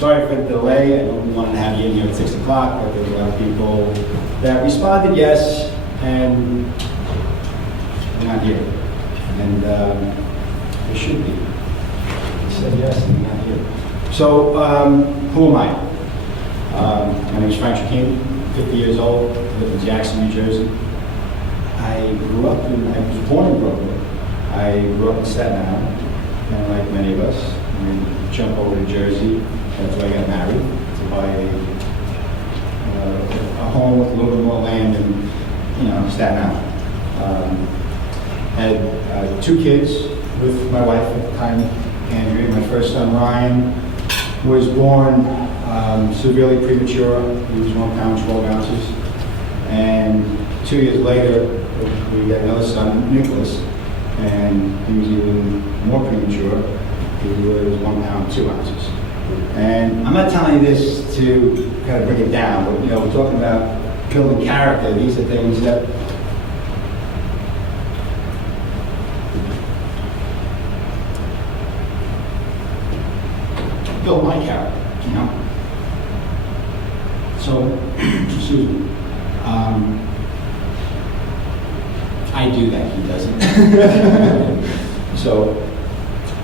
sorry for the delay. I don't want to have you in here at 6 o'clock, but there were a lot of people that responded yes, and they're not here. And they should be. They said yes, and they're not here. So, who am I? My name is Frank Tritini, 50 years old, live in Jackson, New Jersey. I was born in Brooklyn. I grew up in Staten Island, and like many of us, we jumped over to Jersey. That's why I got married, to buy a home with a little bit more land in, Staten Island. Had 2 kids with my wife at the time, Andrea. My first son, Ryan, was born severely premature. He was 1 pound, 12 ounces. And 2 years later, we got another son, Nicholas, and he was even more premature. He was 1 pound, 2 ounces. And I'm not telling you this to kind of bring it down, but we're talking about building character. These are things that build my character, So, excuse me. I do that, he doesn't. So,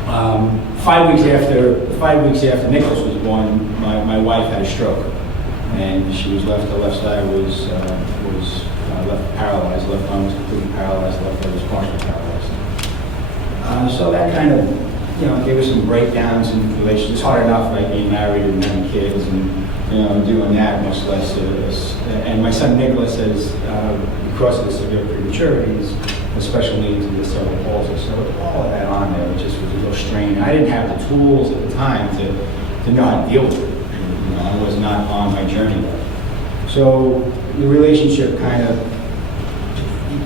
5 weeks after Nicholas was born, my wife had a stroke, and she was left. The left side was left paralyzed. Left arm was completely paralyzed. Left leg was partially paralyzed. So that kind of, gave us some breakdowns in relationships. It's hard enough, right, being married and having kids and doing that, much less. And my son Nicholas has, because of the severe prematurity, special needs and the cerebral palsy. So all of that on there, it just was a little strain. I didn't have the tools at the time to know how to deal with it. I was not on my journey yet. So the relationship kind of,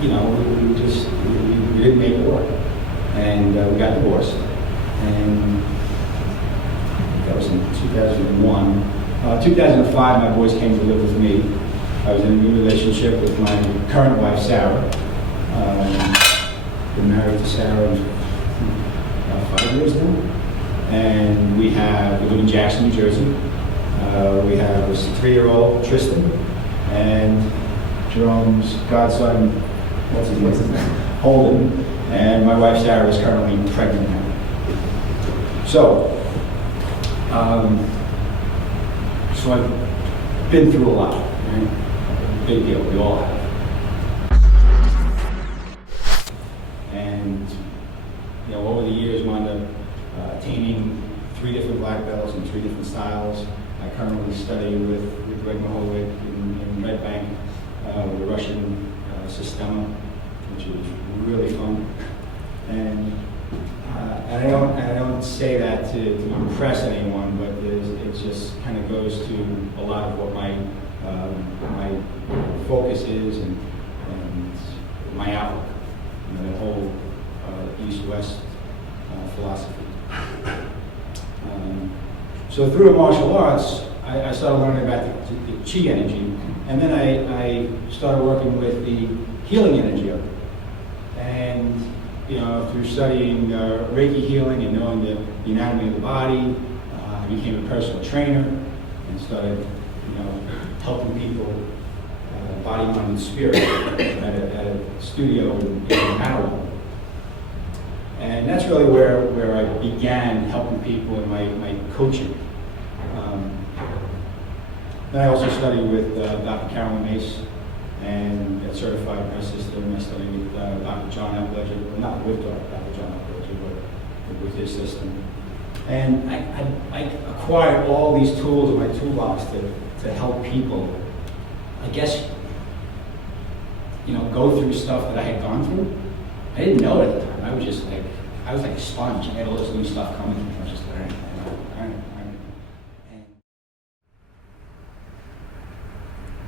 we didn't make it work. And we got divorced. And that was in 2001. 2005, my boys came to live with me. I was in a new relationship with my current wife, Sarah. Been married to Sarah about 5 years now. And we live in Jackson, New Jersey. We have a 3-year-old, Tristan, and Jerome's godson, what's his name? Holden. And my wife, Sarah, is currently pregnant now. So I've been through a lot, right? Big deal, we all have. And, over the years, wound up attaining 3 different black belts in 3 different styles. I currently study with Greg Mahowick in Red Bank, the Russian Systema, which is really fun. And I don't say that to impress anyone, but it just kind of goes to a lot of what my focus is and my outlook, the whole East-West philosophy. So through martial arts, I started learning about the chi energy, and then I started working with the healing energy of it. And through studying Reiki healing and knowing the anatomy of the body, I became a personal trainer and started, helping people, body, mind, and spirit at a studio in Maryland. And that's really where I began helping people in my coaching. Then I also studied with Dr. Carolyn Mace and got certified in her system. I studied with Dr. John Epledger, not with Dr. John Epledger, but with his system. And I acquired all these tools in my toolbox to help people, I guess, go through stuff that I had gone through. I didn't know it at the time. I was like a sponge. I had all this new stuff coming to me. I was just learning.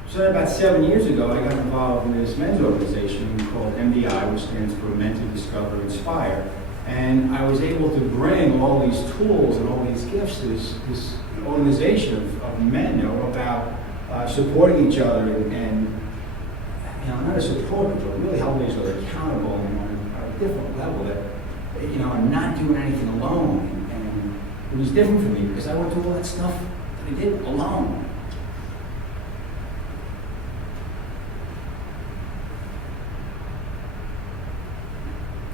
So about 7 years ago, I got involved in this men's organization called MDI, which stands for Men to Discover, Inspire. And I was able to bring all these tools and all these gifts to this organization of men that were about supporting each other and not a support, but really holding each other accountable on a different level that, I'm not doing anything alone. And it was different for me because I went through all that stuff You did it alone.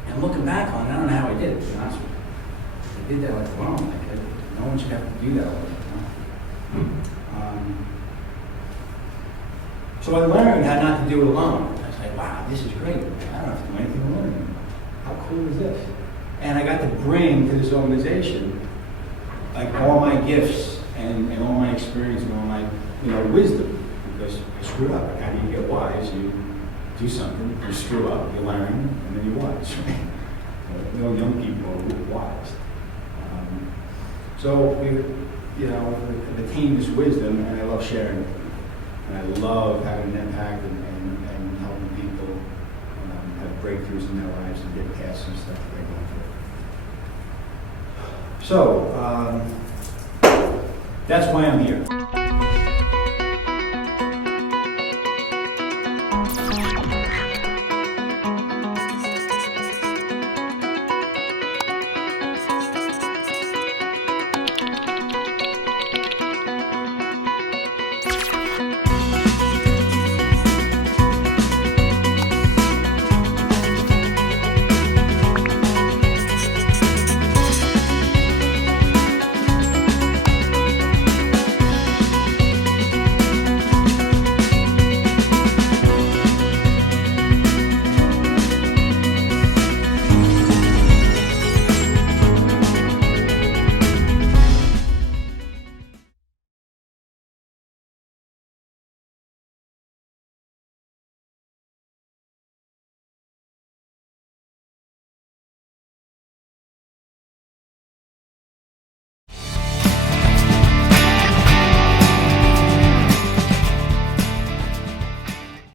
And looking back on it, I don't know how I did it, to be honest with you. I did that like alone. Like, no one should have to do that alone. You know? So I learned how not to do it alone. I was like, wow, this is great. I don't have to do anything alone. How cool is this? And I got to bring to this organization like all my gifts and all my experience and all my wisdom, because I screwed up. Like, how do you get wise? You do something, you screw up, you learn, and then you're wise. No young people are wise. So the team is wisdom, and I love sharing it. And I love having an impact and helping people have breakthroughs in their lives and get past some stuff that they're going through. So, that's why I'm here.